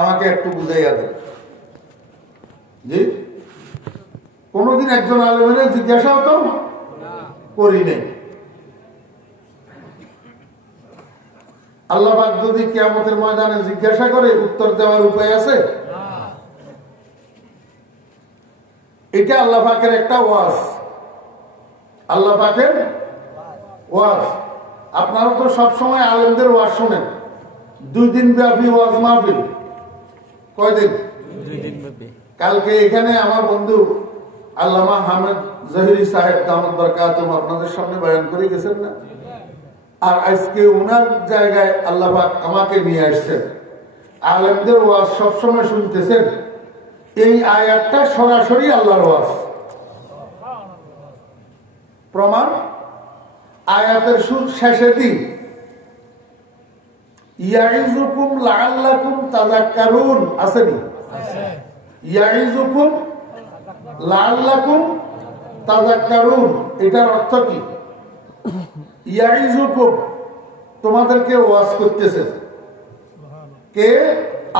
আমাকে একটু বুঝাইয়া দেন। জি, কোনদিন একজন আলেমের জিজ্ঞাসা তো করি নাই। আল্লাহ পাক যদি কিয়ামতের ময়দানে জিজ্ঞাসা করে উত্তর দেওয়ার উপায় আছে? এটা আল্লাহ পাকের একটা ওয়াজ, আল্লাহ পাকের ওয়াজ। আপনারা তো সবসময় আলেমদের ওয়াজ শোনেন। 2 দিন ব্যাপী ওয়াজ মাহফিল। কয়দিন? 2 দিন ব্যাপী। কালকে এখানে আমার বন্ধু আল্লামা হামিদ জহিরি সাহেব দামাত বরকাতুম আপনাদের সামনে বয়ান করে গেছেন না? আর আজকে ওনার জায়গায় আল্লাহ পাক আমাকে নিয়ে আসছেন। আলেমদের ওয়াজ সবসময় শুনতেছেন। এই আয়াতটা সরাসরি আল্লাহর ওয়াজ। প্রমাণ আয়াতের শেষে দিন ইয়াইজুকুম লাআল্লাকুম তাযাক্কারুন আসেনি? ইয়াইজুকুম লাআল্লাকুম তাযাক্কারুন, এটার অর্থ কি? ইয়াইজুকুম তোমাদেরকে ওয়াজ করতেছে কে?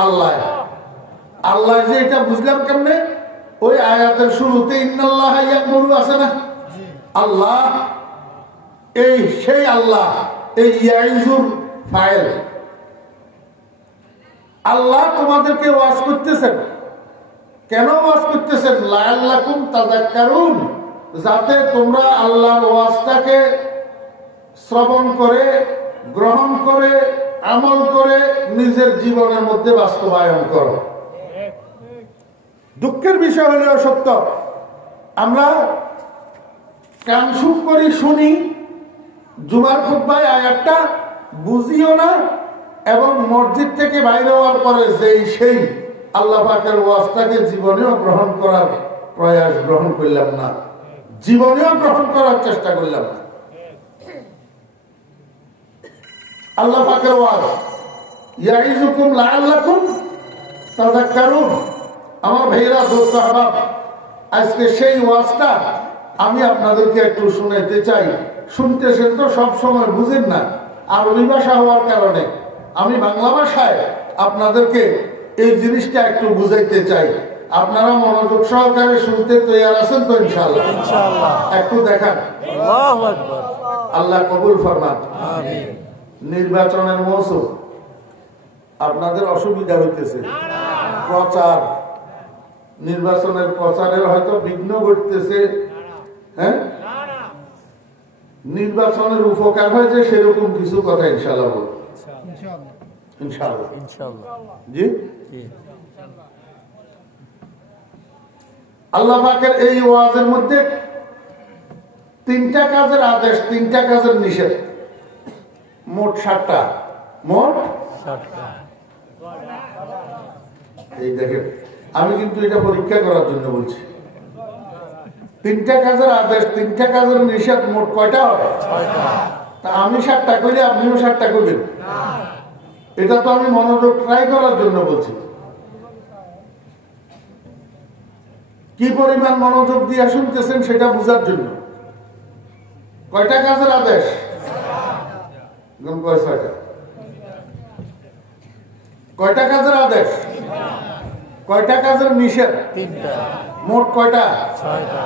আল্লাহ। আল্লাহ যে এটা বুঝলাম কেমনে? ওই আয়াতের শুরুতে ইন্নাল্লাহা ইয়া'মুরু আছে না? আল্লাহ, এই সেই আল্লাহ, এই ইয়াইজুর ফাইল। আল্লাহ তোমাদেরকে ওয়াজ করতেছেন। কেন ওয়াজ করতেছেন? লাআল্লাকুম তাযাক্কারুন, যাতে তোমরা আল্লাহর ওয়াজটাকে শ্রবণ করে, গ্রহণ করে, আমল করে নিজের জীবনের মধ্যে বাস্তবায়ন করো। দুঃখের বিষয় হলেও সত্য, আমরা কানসুক করি, শুনি, জুমার খুতবায় আয়াতটা বুঝিও না, এবং মসজিদ থেকে বাইরে হওয়ার পরে সেই আল্লাহ পাকের ওয়াজটাকে জীবনেও গ্রহণ করার প্রয়াস গ্রহণ করলাম না, জীবনেও গ্রহণ করার চেষ্টা করলাম না। আল্লাহ পাকের ওয়াজ ইয়াইজুকুম লাআল্লাকুম তাযাক্কারুন। আমার ভাইরা, দোস্ত, আহবাব, আজকে সেই ওয়াজটা আমি আপনাদেরকে একটু শুনাইতে চাই। শুনতেছেন তো সব সময় বুঝেন না, আরবি ভাষা হওয়ার কারণে আমি বাংলা ভাষায় আপনাদেরকে এই জিনিসটা একটু বুঝাইতে চাই। আপনারা মনোযোগ সহকারে শুনতে তৈরি আছেন তো? ইনশাআল্লাহ। ইনশাআল্লাহ। একটু দেখান। আল্লাহু আকবার। আল্লাহ কবুল ফরমান। আমিন। নির্বাচনের মৌসুম, আপনাদের অসুবিধা হইতেছে। প্রচার, নির্বাচনের প্রচারের হয়তো বিঘ্ন ঘটতেছে। হ্যাঁ, নির্বাচনের উপকার হয়েছে সেরকম কিছু কথা ইনশাআল্লাহ বলবো। ইনশাআল্লাহ। ইনশাআল্লাহ। জি, আল্লাহ পাকের এই ওয়াজের মধ্যে 3টা কাজের আদেশ, 3টা কাজের নিষেধ, মোট 7টা। মোট 7টা। এই দেখেন, আমি কিন্তু এটা পরীক্ষা করার জন্য বলছি। 3টা কাজের আদেশ, 3টা কাজের নিষেধ, মোট কয়টা হয়? 6টা। তা আমি 7টা করি, আপনিও 7টা করবেন। এটা তো আমি মনোযোগ ট্রাই করার জন্য বলছি। কি পরিমাণ মনোযোগ দিয়ে শুনতেছেন সেটা বোঝার জন্য। কয়টা কাজের আদেশ? 6টা। কয়টা কাজের আদেশ? কয়টা কাজের নিষেধ? 3টা। মোট কয়টা? 6টা।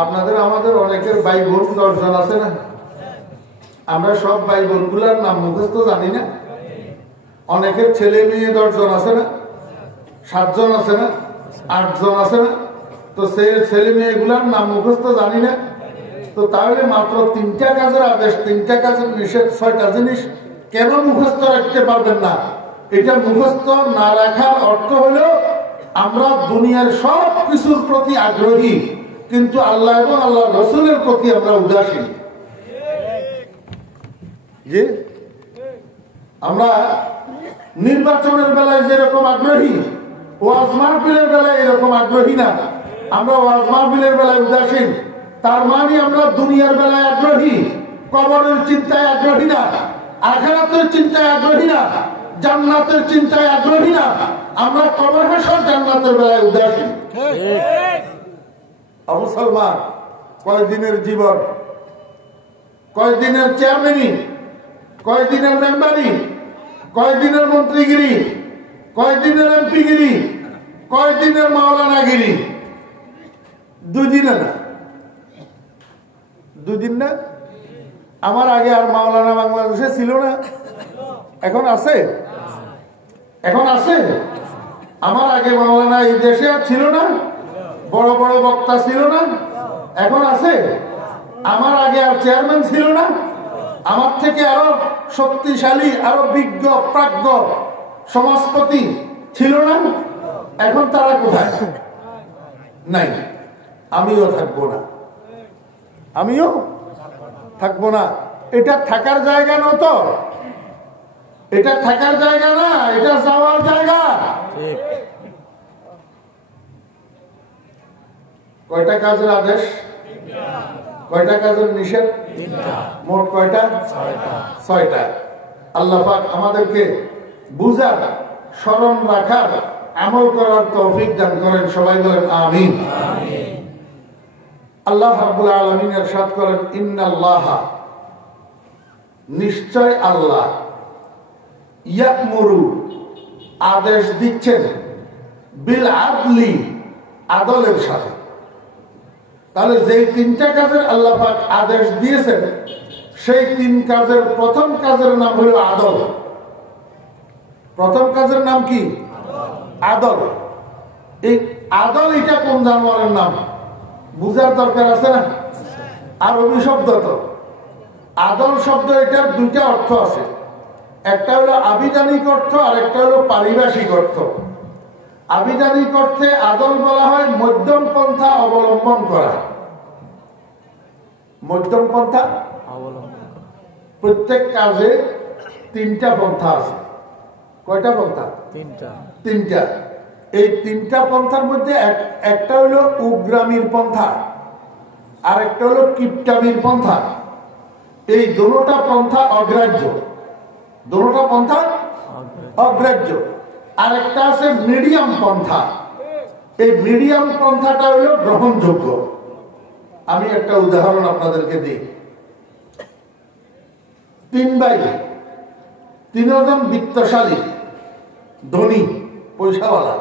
আপনাদের আমাদের অনেকের ভাই বোন 10 জন আছে না? আমরা সব ভাই বোন গুলার নাম মুখস্থ জানি না। অনেকের ছেলে মেয়ে 10 জন আছে না? 7 জন আছে না? 8 জন আছে না? তো ছেলে মেয়ে গুলার নাম মুখস্থ জানি না। তো তাহলে মাত্র 3টা কাজের আদেশ, 3টা কাজের নিষেধ, 6টা জিনিস কেন মুখস্থ রাখতে পারবেন না? এটা মুখস্থ না রাখার অর্থ হলো আমরা দুনিয়ার সব কিছুর প্রতি আগ্রহী, কিন্তু আল্লাহ এবং আল্লাহ রসুলের প্রতি আমরা উদাসীন। যে আমরা নির্বাচনের বেলায় যেরকম আগ্রহী, ওয়াজ মাহফিলের বেলায় এরকম আগ্রহী না। আমরা ওয়াজ মাহফিলের বেলায় উদাসীন, তার মানে আমরা দুনিয়ার বেলায় আগ্রহী, কবরের চিন্তায় আগ্রহী না, আখিরাতের চিন্তায় আগ্রহী না, জান্নাতের চিন্তায় আগ্রহী না। আমরা কবর হাসর জান্নাতের বেলায় উদাসীন। মুসলমান, কয়দিনের জীবন, কয়দিনের চেয়ারম্যানি, কয়দিনের মেম্বারি, কয়দিনের মন্ত্রীগিরি, কয়দিনের এমপিগিরি, কয়দিনের মাওলানাগিরি? 2 দিনে না, 2 দিন না। আমার আগে আর মাওলানা বাংলাদেশে ছিল না, এখন আছে? এখন আছে? আমার আগে মাওলানা এই দেশে আর ছিল না, বড় বড় বক্তা ছিল না, এখন আছে? আমার আগে আর চেয়ারম্যান ছিল না, আমার থেকে আরো শক্তিশালী, আরো বিজ্ঞ প্রাজ্ঞ সমাজপতি ছিল না, এখন তারা কোথায়? নাই। আমিও থাকবো না, আমিও থাকবো না। এটা থাকার জায়গা না তো, এটা থাকার জায়গা না, এটা যাওয়ার জায়গা। ঠিক। কয়টা কাজের আদেশ, কয়টা কাজের নিষেধ? মোট কয়টা? 6টা। আল্লাহ পাক আমাদেরকে বুঝার, স্মরণ রাখার, আমল করার তৌফিক দান করেন। সবাই বলেন আমিন। আল্লাহ রাব্বুল আলামিন ইরশাদ করেন, ইন্নাল্লাহ, নিশ্চয় আল্লাহ, ইয়াকমুরু, আদেশ দিচ্ছেন, বিল আদলি, আদলের সাথে। তাহলে যেই 3টা কাজের আল্লাহ পাক আদেশ দিয়েছেন, সেই 3 কাজের প্রথম কাজের নাম হলো আদল। প্রথম কাজের নাম কি? আদল। এই আদল, এটা কোন জানোয়ারের নাম বুঝার দরকার আছে না? আরবি শব্দ তো। আদল শব্দ, এটার 2টা অর্থ আছে, একটা হলো আবিধানিক অর্থ, আর একটা হলো পারিভাষিক অর্থ। আবিধানিক অর্থে আদল বলা হয় মধ্যম পন্থা অবলম্বন করা। মধ্যম পন্থা প্রত্যেক কাজে 3টা পন্থা আছে। কয়টা পন্থা? 3টা। এই 3টা পন্থার মধ্যে একটা হলো উগ্রামীর পন্থা, আর একটা হলো কিপটামির পন্থা। এই দুটোটা পন্থা অগ্রাহ্য, দুটোটা পন্থা অগ্রাহ্য। আর একটা আছে মিডিয়াম পন্থা। এই মিডিয়াম পন্থাটা হলো গ্রহণযোগ্য। আমি একটা উদাহরণ আপনাদেরকে দিই। 3 ভাই, 3জন বিত্তশালী, ধনী, পয়সাওয়ালা।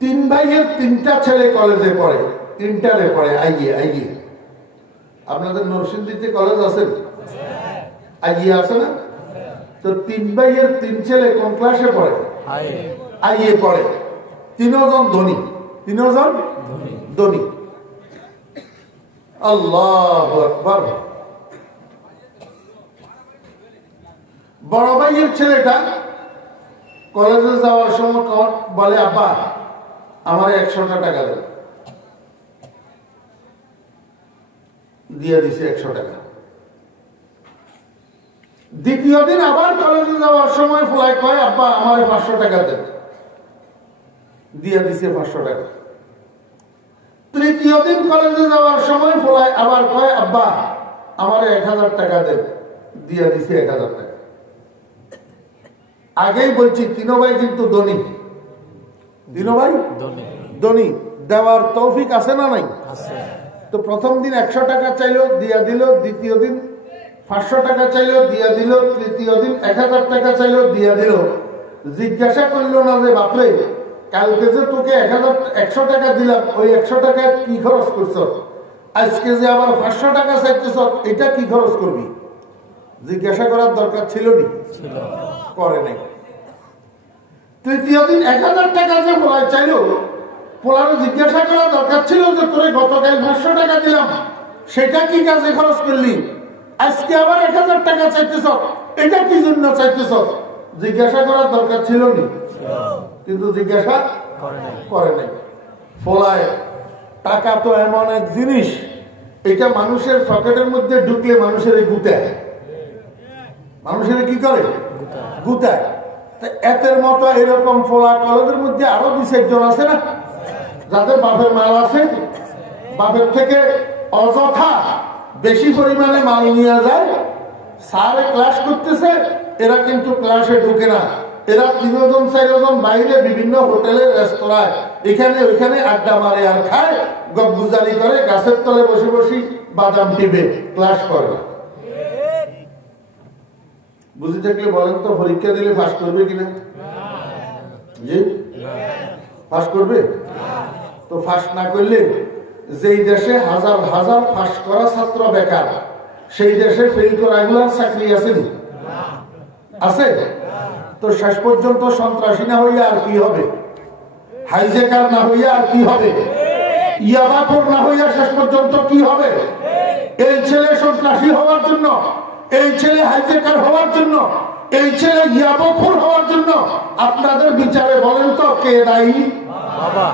3 ভাইয়ের 3টা ছেলে কলেজে পড়ে, ইন্টারে পড়ে, আইয়ে। আপনাদের নরসিংদীতে কলেজ আছে? আইয়ে আছে না? তো 3 ভাইয়ের 3 ছেলে কোন ক্লাসে পড়ে? আইয়ে পড়ে। 3জন ধনী, 3জন ধনী। আল্লাহু আকবার। বড় ভাইয়ের ছেলেটা কলেজে যাওয়ার সময় বলে, আব্বা আমার 100টা টাকা দেবে। দিয়ে দিছে 100 টাকা। দ্বিতীয় দিন আবার কলেজে যাওয়ার সময় ফলাই কয়, আব্বা আমার 500 টাকা দেবে। দিয়ে দিছে 500 টাকা। তৃতীয় দিন কলেজে যাওয়ার সময় ফলাই আবার কয়, আব্বা আমার 1000 টাকা দেবে। দিয়ে দিছে 1000 টাকা। আগেই বলছি 3 ভাই কিন্তু ধনী, 3 ভাই ধনী। দেওয়ার তৌফিক আছে না নাই? তো প্রথম দিন 100 টাকা চাইলো, দিয়া দিল। দ্বিতীয় দিন 500 টাকা চাইলো, দিয়া দিল। তৃতীয় দিন 1000 টাকা চাইলো, দিয়া দিল। জিজ্ঞাসা করলো না যে, বাপরে কালকে যে তোকে 100 টাকা দিলাম, ওই 100 টাকা কি খরচ করছ? আজকে যে আবার 500 টাকা চাইতেছ, এটা কি খরচ করবি? জিজ্ঞাসা করার দরকার ছিল নি? করে নাই। তৃতীয় দিন 1000 টাকা যে বলাই চাইলো, পোলারও জিজ্ঞাসা করা দরকার ছিল যে তোরে গতকাল 500 টাকা দিলাম, সেটা কি কাজে খরচ করলি? আজকে আবার 1000 টাকা চাইতেছ, এটা কি জন্য চাইতেছ? জিজ্ঞাসা করার দরকার ছিল নি? কিন্তু জিজ্ঞাসা করে নাই। ফলায় টাকা তো এমন এক জিনিস, এটা মানুষের পকেটের মধ্যে ঢুকলে মানুষের গুতায়। মানুষের কি করে? গুতায়। এতের মতো এরকম ফোলা কলেজের মধ্যে আরো 2-1 জন আছে না, যাদের বাপের মাল আছে, বাপের থেকে অযথা বেশি পরিমাণে মাল নিয়ে যায়। স্যারে ক্লাস করতেছে, এরা কিন্তু ক্লাসে ঢুকে না। এরা 3-4জন বাইরে বিভিন্ন হোটেলে, রেস্তোরাঁয়, এখানে ওইখানে আড্ডা মারে আর খায়, গপগুজারি করে, গাছের তলে বসে বসে বাদাম টিপে, ক্লাস করে না। বুঝে থাকলে বলেন তো, পরীক্ষা দিলে পাস করবে কিনা? জি পাস করবে? তো ফাঁস না করলে যেই দেশে হাজার হাজার ফাঁস করা ছাত্র বেকার, সেই দেশে ফেল করা এগুলার চাকরি আছে নি? আছে? তো শেষ পর্যন্ত সন্ত্রাসী না হইয়া আর কি হবে? হাইজেকার না হইয়া আর কি হবে? ইয়াবাখোর না হইয়া শেষ পর্যন্ত কি হবে? এই ছেলে সন্ত্রাসী হওয়ার জন্য, এই ছেলে হাইজেকার হওয়ার জন্য, এই ছেলে ইয়াবাখোর হওয়ার জন্য আপনাদের বিচারে বলেন তো কে দায়ী? বাবা।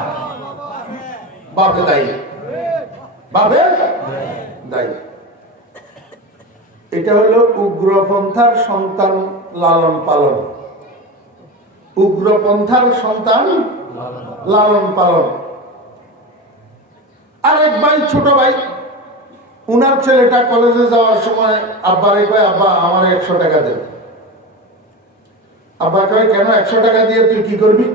বাপে দায়ী, বাপে দায়ী। এটা হলো উগ্রপন্থার সন্তান লালন পালন, উগ্রপন্থার সন্তান লালন পালন। আরেক ভাই, ছোট ভাই, উনার ছেলেটা কলেজে যাওয়ার সময় আব্বারে কয়, আব্বা আমার 100 টাকা দেন। আব্বা কয়, কেন 100 টাকা দিয়ে তুই কি করবি?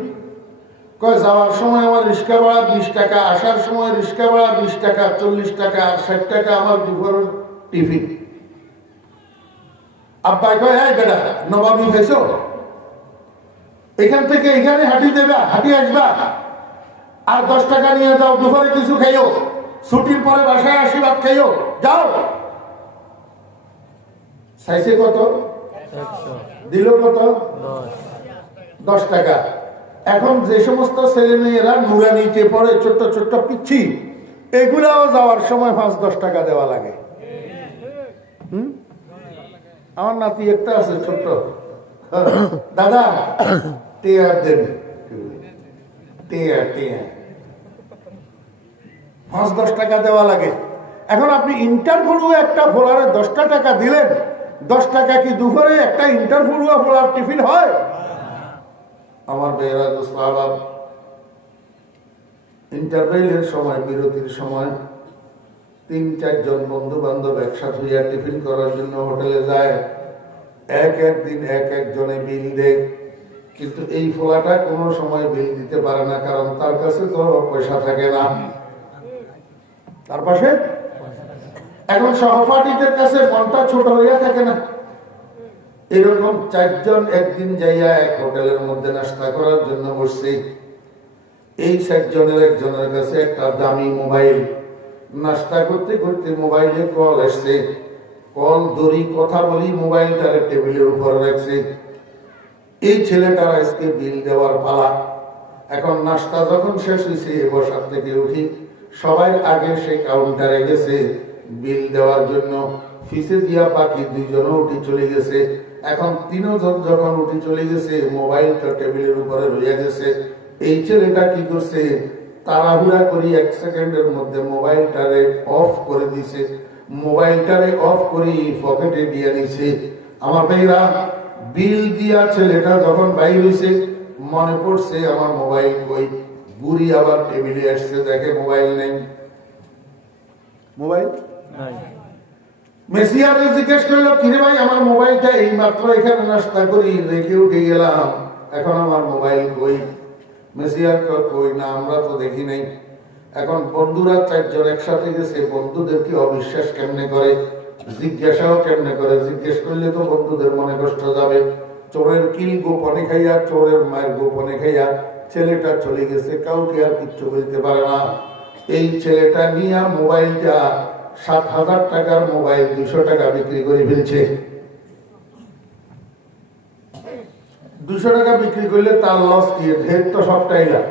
কয়, যাওয়ার সময় আমার রিক্সা ভাড়া 20 টাকা, আসার সময় রিক্সা ভাড়া 20 টাকা, 40 টাকা, 60 টাকা আমার দুপুরের টিফিন। আব্বা কয়, হ্যাঁ বেটা নবাবি খাইছো, এখান থেকে এখানে হাঁটি দেবা, হাঁটি আসবা, আর 10 টাকা নিয়ে যাও, দুপুরে কিছু খাইও, ছুটির পরে বাসায় আসি ভাত খাইও, যাও। চাইছে কত? 100 দিল কত? 10 টাকা। এখন যে সমস্ত ছেলে মেয়েরা নুরানিতে পড়ে, ছোট্ট ছোট্ট পিচ্ছি, এগুলাও যাওয়ার সময় 5-10 টাকা দেওয়া লাগে। আমার নাতি একটা আছে ছোট্ট, দাদা টেয়ার দেন, টেয়ার টেয়ার 5-10 টাকা দেওয়া লাগে। এখন আপনি ইন্টারভিউ একটা ফোলারে 10 টাকা দিলেন, 10 টাকা কি দুপুরে একটা ইন্টারভিউ ফোলার টিফিন হয়? আমার বেয়েরা দোস্ত, ইন্টারভেলের সময়, বিরতির সময় 3-4 জন বন্ধু বান্ধব একসাথে হইয়া টিফিন করার জন্য হোটেলে যায়। একদিন একজনে বিল দেয়, কিন্তু এই ফোলাটা কোনো সময় বিল দিতে পারে না, কারণ তার কাছে তো পয়সা থাকে না। তার পাশে এখন সহপাঠীদের কাছে মনটা ছোট হইয়া থাকে না। এরকম 4 জন একদিন যাইয়া এক হোটেলের মধ্যে নাস্তা করার জন্য বসছে। এই 4 জনের একজনের কাছে একটা দামি মোবাইল। নাস্তা করতে করতে মোবাইলে কল আসছে, কল ধরি, কথা বলি, মোবাইলটার টেবিলের উপর রাখছে। এই ছেলেটার আজকে বিল দেওয়ার পালা। এখন নাস্তা যখন শেষ হয়েছে, বসার থেকে উঠি, সবাই আগে সে কাউন্টারে গেছে বিল দেওয়ার জন্য। ফিসে দিয়া বাকি 2 জনও উঠে চলে গেছে। এখন 3 জন যখন উঠে চলে গেছে, মোবাইলটা টেবিলের উপরে রয়ে গেছে। এই ছেলেটা কি করছে, তাড়াহুড়া করি 1 সেকেন্ডের মধ্যে মোবাইলটারে অফ করে দিছে। মোবাইলটারে অফ করি পকেটে দিয়ে দিছে। আমার ভাইরা, বিল দিয়া ছেলেটা যখন বাইর হয়েছে, মনে পড়ছে আমার মোবাইল কই। বুড়ি আবার টেবিলে আসছে, দেখে মোবাইল নেই। মোবাইল নাই। মেসিয়ারে জিজ্ঞেস করলো, কিরে ভাই আমার মোবাইলটা এই মাত্র এখানে নাস্তা করি রেখে উঠে গেলাম, এখন আমার মোবাইল কই? মেসিয়ার কই না, আমরা তো দেখি নাই। এখন বন্ধুরা 4 জন একসাথে গেছে, বন্ধুদেরকে অবিশ্বাস কেমনে করে, জিজ্ঞাসাও কেমনে করে? জিজ্ঞেস করলে তো বন্ধুদের মনে কষ্ট যাবে। চোরের কিল গোপনে খাইয়া, চোরের মায়ের গোপনে খাইয়া ছেলেটা চলে গেছে, কাউকে আর কিচ্ছু বলতে পারে না। এই ছেলেটা নিয়ে মোবাইলটা 7,000 টাকার মোবাইল 200 টাকা বিক্রি করে ফেলছে। 200 টাকা বিক্রি করলে তার লস কি? ঢের তো সবটাই না।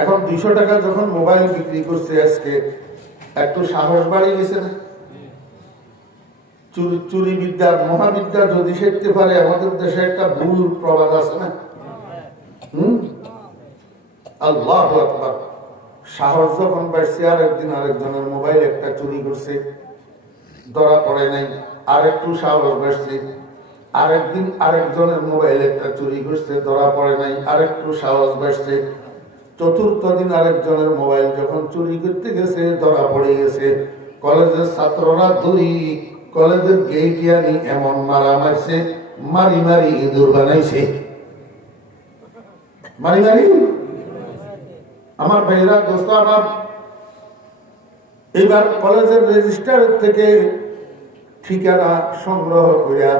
এখন 200 টাকা যখন মোবাইল বিক্রি করছে, আজকে একটু সাহস বাড়ি গেছে না? চুরি বিদ্যা, মহাবিদ্যা যদি শিখতে পারে, আমাদের দেশে একটা ভুল প্রবাদ আছে না, আল্লাহু আকবার। সাহস যখন বাড়ছে, আরেকদিন আরেকজনের মোবাইল একটা চুরি করছে, ধরা পড়ে নাই। আরেকটু সাহস বাড়ছে, আরেকদিন আরেকজনের মোবাইল একটা চুরি করছে, ধরা পড়ে নাই। আরেকটু সাহস বাড়ছে, 4র্থ দিন আরেকজনের মোবাইল যখন চুরি করতে গেছে, ধরা পড়ে গেছে। কলেজের ছাত্ররা দড়ি, কলেজের গেট আনি এমন মারা মারছে, মারি মারি ইঁদুর বানাইছে। মারি মারি আমার ভাইরা দোস্ত, আমার এবার কলেজের রেজিস্টার থেকে ঠিকানা সংগ্রহ করিয়া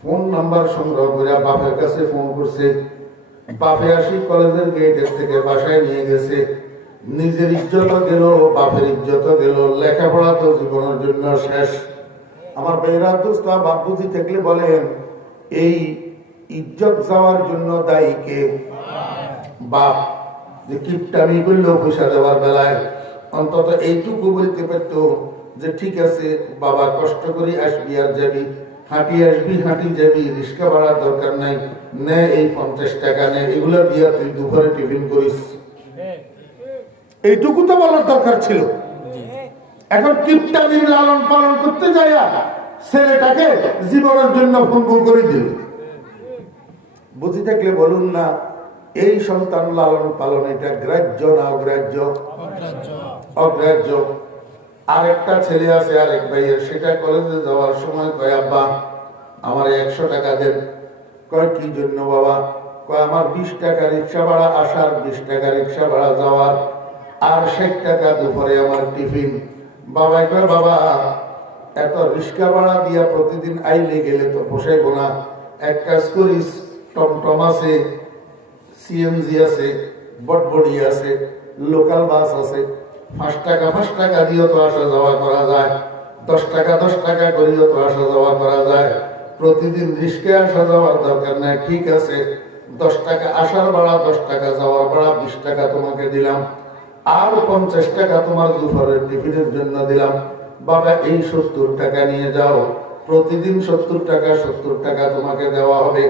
ফোন নাম্বার সংগ্রহ করে বাপের কাছে ফোন করছে। বাপে আসি কলেজের গেটের থেকে বাসায় নিয়ে গেছে। নিজের ইজ্জত গেল, বাপের ইজ্জত গেল, লেখাপড়া তো জীবনের জন্য শেষ। আমার বেহরা দোস্ত বাপুজি থাকলে বলেন, এই ইজ্জত যাওয়ার জন্য দায়ী কে? বাপ। যে কিপটামি করলেও পয়সা দেওয়ার বেলায় অন্তত এইটুকু বলতে পারত যে ঠিক আছে বাবা, কষ্ট করে আসবি আর যাবি, হাঁটি আসবি হাঁটি যাবি, রিক্সা ভাড়ার দরকার নাই, নে এই 50 টাকা নে, এগুলো দিয়া তুই দুপুরে টিফিন করিস। এইটুকু তো বলার দরকার ছিল। এখন কিপটামির লালন পালন করতে যাইয়া ছেলেটাকে জীবনের জন্য ভঙ্গ করে দিল। বুঝি থাকলে বলুন না, এই সন্তান লালন পালন এটা গ্রাহ্য না অগ্রাহ্য? অগ্রাহ্য। আরেকটা ছেলে আছে আরেক ভাইয়ের, সেটা কলেজে যাওয়ার সময় কয় আব্বা আমার 100 টাকা দেন। কয় কি জন্য বাবা? কয় আমার 20 টাকা রিক্সা ভাড়া আসার, 20 টাকা রিক্সা ভাড়া যাওয়ার, আর 60 টাকা দুপুরে আমার টিফিন। বাবা কয় বাবা এত রিক্সা ভাড়া দিয়া প্রতিদিন আইলে গেলে তো পোষাইব না, এক কাজ করিস, টমটম আছে, সিএনজি আছে, বটবডি আছে, লোকাল বাস আছে, 5 টাকা দিয়েও তো আসা যাওয়া করা যায়, 10 টাকা করিও তো আসা যাওয়া করা যায়, প্রতিদিন রিস্কে আসা যাওয়ার দরকার নাই। ঠিক আছে, 10 টাকা আসার ভাড়া, 10 টাকা যাওয়ার ভাড়া, 20 টাকা তোমাকে দিলাম, আর 50 টাকা তোমার দুপুরের টিফিনের জন্য দিলাম। বাবা এই 70 টাকা নিয়ে যাও, প্রতিদিন 70 টাকা তোমাকে দেওয়া হবে,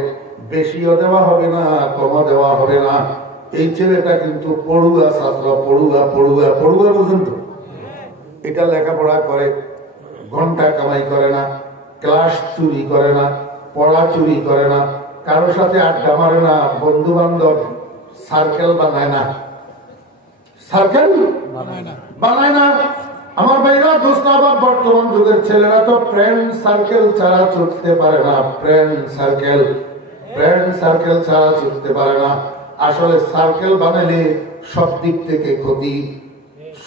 বেশিও দেওয়া হবে না, কমও দেওয়া হবে না। এই ছেলেটা কিন্তু পড়ুয়া ছাত্র, পড়ুয়া পর্যন্ত এটা লেখাপড়া করে, ঘন্টা কামাই করে না, ক্লাস চুরি করে না, পড়া চুরি করে না, কারোর সাথে আড্ডা মারে না, বন্ধু বান্ধব সার্কেল বানায় না, সার্কেল বানায় না। আমার ভাইরা দোস্ত, আবার বর্তমান যুগের ছেলেরা তো ফ্রেন্ড সার্কেল ছাড়া চলতে পারে না, ফ্রেন্ড সার্কেল ছাড়া চলতে পারে না। আসলে সার্কেল বানালে সব দিক থেকে ক্ষতি,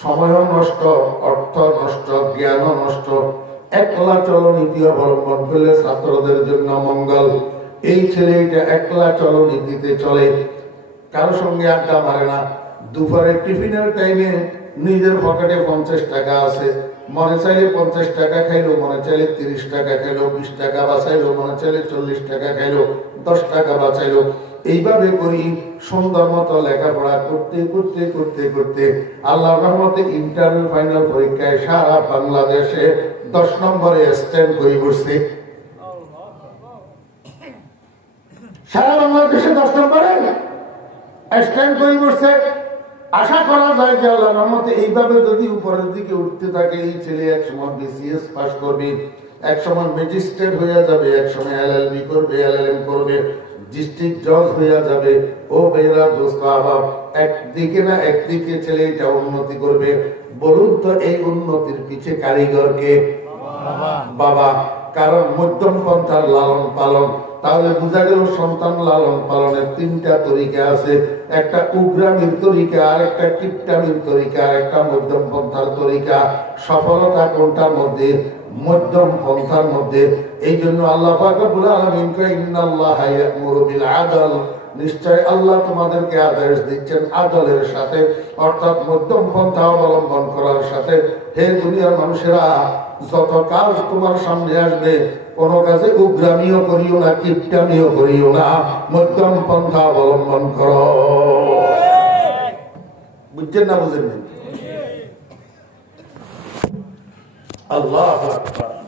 সময়ও নষ্ট, অর্থ নষ্ট, জ্ঞানও নষ্ট। একলা চলো নীতি অবলম্বন করলে ছাত্রদের জন্য মঙ্গল। এই ছেলে এটা একলা চলো নীতিতে চলে, কারোর সঙ্গে আড্ডা মারে না। দুপুরের টিফিনের টাইমে নিজের পকেটে 50 টাকা আছে, মনে চাইলে 50 টাকা খাইলো, মনে চাইলে 30 টাকা খাইলো, 20 টাকা বাঁচাইলো, মনে চাইলে 40 টাকা খাইলো, 10 টাকা বাঁচাইলো। এইভাবে করি সুন্দর মতো লেখাপড়া করতে আল্লাহর রহমতে ইন্টারভিউ ফাইনাল পরীক্ষায় সারা বাংলাদেশে 10 নম্বরে স্ট্যান্ড করে বসছে। সারা বাংলাদেশে 10 নম্বরে স্ট্যান্ড করে বসছে। আশা করা যায় যে আল্লাহর রহমতে এইভাবে যদি উপরের দিকে উঠতে থাকে, এই ছেলে একসময় বিসিএস পাস করবে, একসময় ম্যাজিস্ট্রেট হয়ে যাবে, একসময় এলএলবি করবে, এলএলএম করবে, ডিস্ট্রিক্ট জজ হয়ে যাবে। ও বেরা দোস্ত, আবার একদিকে না একদিকে ছেলে এটা উন্নতি করবে। বলুন তো এই উন্নতির পিছে কারিগর কে? বাবা। কারণ মধ্যম পন্থার লালন পালন। তাহলে বোঝা গেল সন্তান লালন পালনের 3টা তরিকা আছে, একটা উগ্রামির তরিকা, আর একটা কিপটামির তরিকা, আর একটা মধ্যম পন্থার তরিকা। সফলতা কোনটার মধ্যে? মধ্যম পন্থার মধ্যে। এই জন্য আল্লাহ পাক রব্বুল আলামিন কয় ইন্নাল্লাহা ইয়া'মুরু বিল আদল, নিশ্চয় আল্লাহ তোমাদেরকে আদেশ দিচ্ছেন আদলের সাথে, অর্থাৎ মধ্যম পন্থা অবলম্বন করার সাথে। হে দুনিয়ার মানুষেরা, যত কাজ তোমার সামনে আসবে, কোন কাজে উগ্রামিও করিও না, কিপটামিও করিও না, মধ্যম পন্থা অবলম্বন করো। বুঝছেন না বুঝেন? আল্লাহু আকবার।